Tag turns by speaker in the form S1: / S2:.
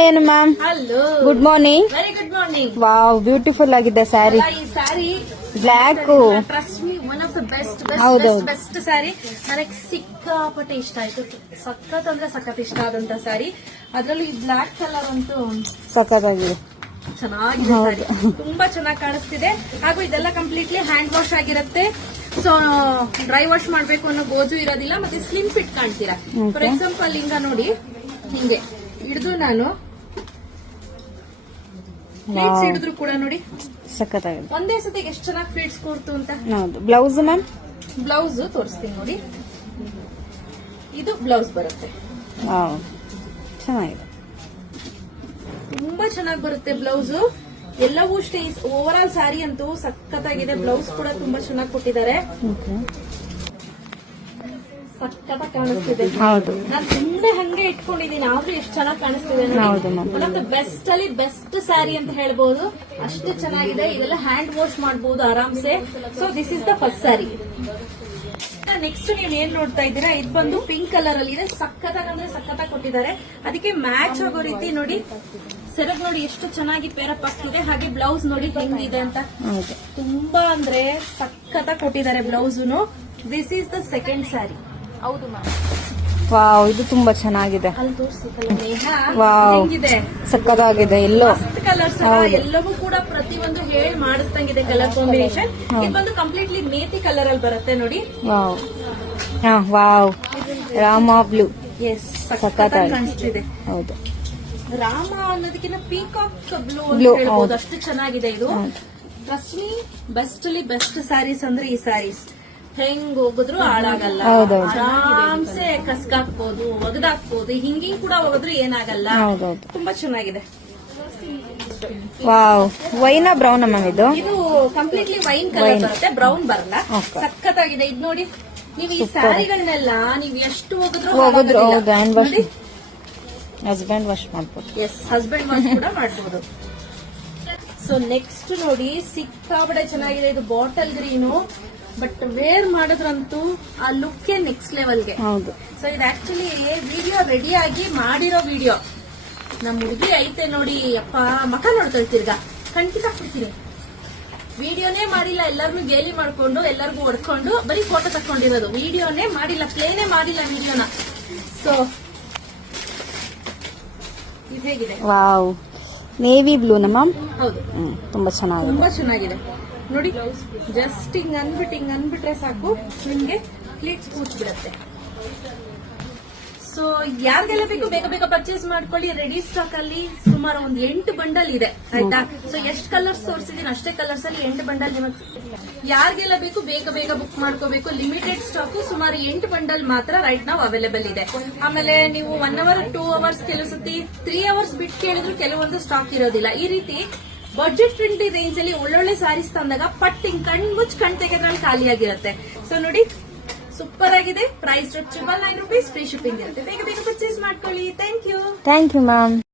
S1: Hi Anu ma'am good morning
S2: very good morning
S1: wow beautiful ಆಗಿದೆ ಸ್ಯಾರಿ
S2: ಈ sari
S1: black
S2: trust me one of the best best best sari ನನಗೆ ಸಿಕ್ಕಾಪಟ್ಟೆ ಇಷ್ಟ ಆಯ್ತು. ಸಖತ್ ಅಂದ್ರೆ ಸಖತ್ ಇಷ್ಟ ಆದಂತ ಸ್ಯಾರಿ ಅದ್ರಲ್ಲಿ ಈ ಬ್ಲಾಕ್ ಕಲರ್ ಅಂತೂ
S1: ಸಖತ್ತಾಗಿದೆ.
S2: ಚೆನ್ನಾಗಿದೆ ಸ್ಯಾರಿ ತುಂಬಾ ಚೆನ್ನಾಗಿ ಕಾಣಿಸ್ತಿದೆ. ಹಾಗೂ ಇದೆಲ್ಲ ಕಂಪ್ಲೀಟ್ಲಿ ಹ್ಯಾಂಡ್ ವಾಶ್ ಆಗಿರುತ್ತೆ. ಸೊ ಡ್ರೈ ವಾಶ್ ಮಾಡ್ಬೇಕು ಅನ್ನೋ ಗೋಜು ಇರೋದಿಲ್ಲ ಮತ್ತೆ ಸ್ಲಿಮ್ ಫಿಟ್ ಕಾಣ್ತೀರಾ? ಫಾರ್ ಎಕ್ಸಾಂಪಲ್ ಹಿಂಗ ನೋಡಿ ಹಿಂಗೆ. ಹಿಡಿದು ನಾನು ಪ್ಲೇಟ್ಸ್ ಹಿಡಿದ್ರು ಕೂಡ ನೋಡಿ.
S1: ಸಖತ್ತಾಗಿದೆ.
S2: ಒಂದೇ ಸತಿಗೆ ಎಷ್ಟು ಚೆನ್ನಾಗಿ ಫೀಡ್ಸ್ ಕೊಡ್ತು ಅಂತ?
S1: ಹೌದು. Blouse ma'am?
S2: ಬ್ಲೌಸ್ ತೋರಿಸ್ತೀನಿ ನೋಡಿ. ಇದು ಬ್ಲೌಸ್ ಬರುತ್ತೆ.
S1: ಚೆನ್ನಾಗಿದೆ.
S2: ತುಂಬಾ ಚೆನ್ನಾಗಿ ಬರುತ್ತೆ ಬ್ಲೌಸ್. ಎಲ್ಲವೂ ಅಷ್ಟೇ ಓವರ್ ಆಲ್ ಸ್ಯಾರಿ ಅಂತೂ ಸಖತ್ತಾಗಿದೆ. ಬ್ಲೌಸ್ ಕೂಡ ತುಂಬಾ ಚೆನ್ನಾಗಿ ಕೊಟ್ಟಿದ್ದಾರೆ. ಸಖತ್ತಾಗಿ ಕಾಣಿಸ್ತಿದೆ.
S1: ಹೌದು.
S2: ನಾನು ತುಂಬಾ ಹಂಗೆ ಇಟ್ಕೊಂಡಿದೀನಿ ಆದ್ರೂ ಎಷ್ಟು ಚೆನ್ನಾಗಿ ಕಾಣಿಸ್ತಿದೆ
S1: ಹೌದು.
S2: ಒನ್ ಆಫ್ ದ ಬೆಸ್ಟ್ ಅಲ್ಲಿ ಬೆಸ್ಟ್ ಸ್ಯಾರಿ ಅಂತ ಹೇಳ್ಬೋದು. ಅಷ್ಟು ಚೆನ್ನಾಗಿದೆ. ಇದೆಲ್ಲ ಹ್ಯಾಂಡ್ ವಾಶ್ ಮಾಡಬಹುದು ಆರಾಮ್ಸೆ. So this is the first sari next ನೀವ್ ಏನ್ ನೋಡ್ತಾ ಇದ್ದೀರಾ? ಇದು ಬಂದು ಪಿಂಕ್ ಕಲರ್ ಅಲ್ಲಿ ಇದೆ. ಸಖತ್ತಾಗಿ ಅಂದ್ರೆ ಸಖತ್ತಾಗಿ ಕೊಟ್ಟಿದ್ದಾರೆ. ಅದಕ್ಕೆ ಮ್ಯಾಚ್ ಆಗೋ ರೀತಿ ನೋಡಿ. ಸೆರಗ್ ನೋಡಿ ಎಷ್ಟು ಚೆನ್ನಾಗಿ ಪೇರಪ್ ಆಗ್ತಿದೆ ಹಾಗೆ ಬ್ಲೌಸ್ ನೋಡಿ ಹೆಂಗಿದೆ ಅಂತ. ತುಂಬಾ ಅಂದ್ರೆ ಸಖತ್ತಾಗಿ ಕೊಟ್ಟಿದ್ದಾರೆ ಬ್ಲೌಸುನು this is the second sari ಹೌದು ಮ್ಯಾಮ್.
S1: ವಾವ್ ಇದು ತುಂಬಾ ಚೆನ್ನಾಗಿದೆ.
S2: ಅಲ್ಲಿ ತೋರಿಸ್ಬೇಕಲ್ಲ ನೇಹ
S1: ವಾವ್.
S2: ಹೆಂಗಿದೆ?
S1: ಸಖತ್ತಾಗಿದೆ ಎಲ್ಲೋ.
S2: ಕಲರ್ಸ್ ಎಲ್ಲವೂ ಕೂಡ ಪ್ರತಿಯೊಂದು ಹೇಳಿ ಮಾಡಿಸ್ದಂಗಿದೆ ಕಲರ್ ಕಾಂಬಿನೇಷನ್ ಇದು ಬಂದು ಕಂಪ್ಲೀಟ್ಲಿ ಮೇತಿ ಕಲರ್ ಅಲ್ಲಿ ಬರುತ್ತೆ ನೋಡಿ.
S1: ವಾವ್. ಹಾ ವಾವ್. ರಾಮ ಬ್ಲೂ.
S2: ಎಸ್
S1: ಸಖತ್ತಾಗಿ.
S2: ಕಾಣಿಸ್ತಿದೆ.
S1: ಹೌದು.
S2: ರಾಮ ಅನ್ನೋದಕ್ಕಿಂತ ಆಫ್ ಬ್ಲೂ ಅಂತ
S1: Blue,
S2: ಹೇಳ್ಬೋದು.
S1: ಹೌದು.
S2: ಅಷ್ಟು ಚೆನ್ನಾಗಿದೆ ಇದು. ರಶ್ಮಿ ಬೆಸ್ಟ್ ಅಲ್ಲಿ ಬೆಸ್ಟ್ ಸ್ಯಾರೀಸ್ ಅಂದ್ರೆ ಈ ಸ್ಯಾರೀಸ್ ಹೆಂಗ್ ಹೋಗಿದ್ರು ಹಾಳಾಗಲ್ಲ.
S1: ಹೌದೌದು.
S2: ಆರಾಮ್ಸೆ ಕಸ್ಕಾಕ್ಬೋದು ಒಗದಾಕ್ಬೋದು ಹಿಂಗಿಂಗ್ ಕೂಡ ಹೋಗಿದ್ರು ಏನಾಗಲ್ಲ.
S1: ಹೌದೌದು.
S2: ತುಂಬಾ ಚೆನ್ನಾಗಿದೆ.
S1: ವಾವ್. ವೈನ ಬ್ರೌನ್ ಮ್ಯಾಮ್ ಇದು?
S2: ಇದು ಕಂಪ್ಲೀಟ್ಲಿ ವೈನ್ ಕಲರ್. ಬರುತ್ತೆ ಬ್ರೌನ್ ಬರಲ್ಲ.
S1: Okay.
S2: ಸಖತ್ತಾಗಿದೆ. ಇದು ನೋಡಿ ನೀವು ಈ ಸ್ಯಾರಿಗಳನ್ನೆಲ್ಲ ನೀವು ಎಷ್ಟು ಹೋಗಿದ್ರು
S1: ಹೋಗಿದ್ರು ಹೌದು ಹ್ಯಾಂಡ್ ವಾಶ್ ಹಸ್ಬೆಂಡ್ ವಾಶ್ ಮಾಡ್ಬೋದು.
S2: ಎಸ್ ಹಸ್ಬೆಂಡ್ ವಾಶ್ ಕೂಡ ಮಾಡ್ಬೋದು. ಸೊ ನೆಕ್ಸ್ಟ್ ನೋಡಿ ಸಿಕ್ಕಾಬಡೆ ಚೆನ್ನಾಗಿದೆ. ಇದು ಬಾಟಲ್ ಗ್ರೀನು ಬಟ್ ವೇರ್ ಮಾಡಿದ್ರಂತೂ ಆ ಲುಕ್ ನೆಕ್ಸ್ಟ್ ಲೆವೆಲ್ಗೆ
S1: ಹೌದು.
S2: ಸೊ ಇದು ಆಕ್ಚುಲಿ ವಿಡಿಯೋ ರೆಡಿ ಆಗಿ ಮಾಡಿರೋ ವಿಡಿಯೋ ನಮ್ಮ ಹುಡುಗಿ ಐತೆ ನೋಡಿ ಅಪ್ಪ ಮಕ ನೋಡ್ತಾ ತಿರ್ಗಾ ಖಂಡಿತ ಕೊಡ್ತೀನಿ ವಿಡಿಯೋನೇ ಮಾಡಿಲ್ಲ ಎಲ್ಲರನ್ನೂ ಗೇಲಿ ಮಾಡ್ಕೊಂಡು ಎಲ್ಲರಿಗೂ ಹೊಡ್ಕೊಂಡು ಬರೀ ಫೋಟೋ ತಕೊಂಡಿರೋದು ವಿಡಿಯೋನೇ ಮಾಡಿಲ್ಲ ಪ್ಲೇನೇ ಮಾಡಿಲ್ಲ ವಿಡಿಯೋನ ಸೊ ಇದು ಹೇಗಿದೆ?
S1: ವಾವ್ ನೇವಿ ಬ್ಲೂ ನಮ್ಮ
S2: ಹೌದು.
S1: ತುಂಬಾ ಚೆನ್ನಾಗಿದೆ.
S2: ತುಂಬಾ ಚೆನ್ನಾಗಿದೆ. ನೋಡಿ ಜಸ್ಟ್ ಹಿಂಗ್ ಅಂದ್ಬಿಟ್ಟು, ಹಿಂಗ್ ಅಂದ್ಬಿಟ್ರೆ ಸಾಕು, ನಿಮ್ಗೆ ಪ್ಲೀಟ್ಸ್ ಕೂತ್ಬಿಡತ್ತೆ ಸೊ ಯಾರಿಗೆಲ್ಲ ಬೇಕು, ಬೇಗ ಬೇಗ ಪರ್ಚೇಸ್ ಮಾಡ್ಕೊಳ್ಳಿ. ರೆಡಿ ಸ್ಟಾಕ್ ಅಲ್ಲಿ ಸುಮಾರು ಒಂದ್ ಎಂಟು ಬಂಡಲ್ ಇದೆ, ಆಯ್ತಾ? ಸೊ ಎಷ್ಟ್ ಕಲರ್ಸ್ ತೋರಿಸಿದೀನಿ, ಅಷ್ಟೇ ಕಲರ್ಸ್ ಅಲ್ಲಿ ಎಂಟು ಬಂಡಲ್ ಯಾರಿಗೆಲ್ಲ ಬೇಕು, ಬೇಗ ಬೇಗ ಬುಕ್ ಮಾಡ್ಕೋಬೇಕು. ಲಿಮಿಟೆಡ್ ಸ್ಟಾಕ್ ಸುಮಾರು ಎಂಟು ಬಂಡಲ್ ಮಾತ್ರ ರೈಟ್ ನಾವು ಅವೈಲೇಬಲ್ ಇದೆ. ಆಮೇಲೆ ನೀವು ಒನ್ ಅವರ್ ಟೂ ಅವರ್ಸ್ ಕೆಲವು ಸತಿ ತ್ರೀ ಅವರ್ಸ್ ಬಿಟ್ಟು ಕೇಳಿದ್ರು ಕೆಲವೊಂದು ಸ್ಟಾಕ್ ಇರೋದಿಲ್ಲ. ಈ ರೀತಿ ಬಜೆಟ್ ಫ್ರೆಂಡ್ಲಿ ರೇಂಜ್ ಅಲ್ಲಿ ಒಳ್ಳೊಳ್ಳೆ ಸಾರೀಸ್ ತಂದಾಗ ಪಟ್ ಹಿಂಗ್ ಕಣ್ ಮುಚ್ಚ ಕಣ್ ತೆಗೆದ್ರಲ್ಲಿ ಖಾಲಿಯಾಗಿರುತ್ತೆ. ಸೊ ನೋಡಿ ಸೂಪರ್ ಆಗಿದೆ. Price triple nine rupees free shipping ಇರುತ್ತೆ. ಬೇಗ ಬೇಗ ಪರ್ಚೇಸ್ ಮಾಡ್ಕೊಳ್ಳಿ. Thank you
S1: thank you ma'am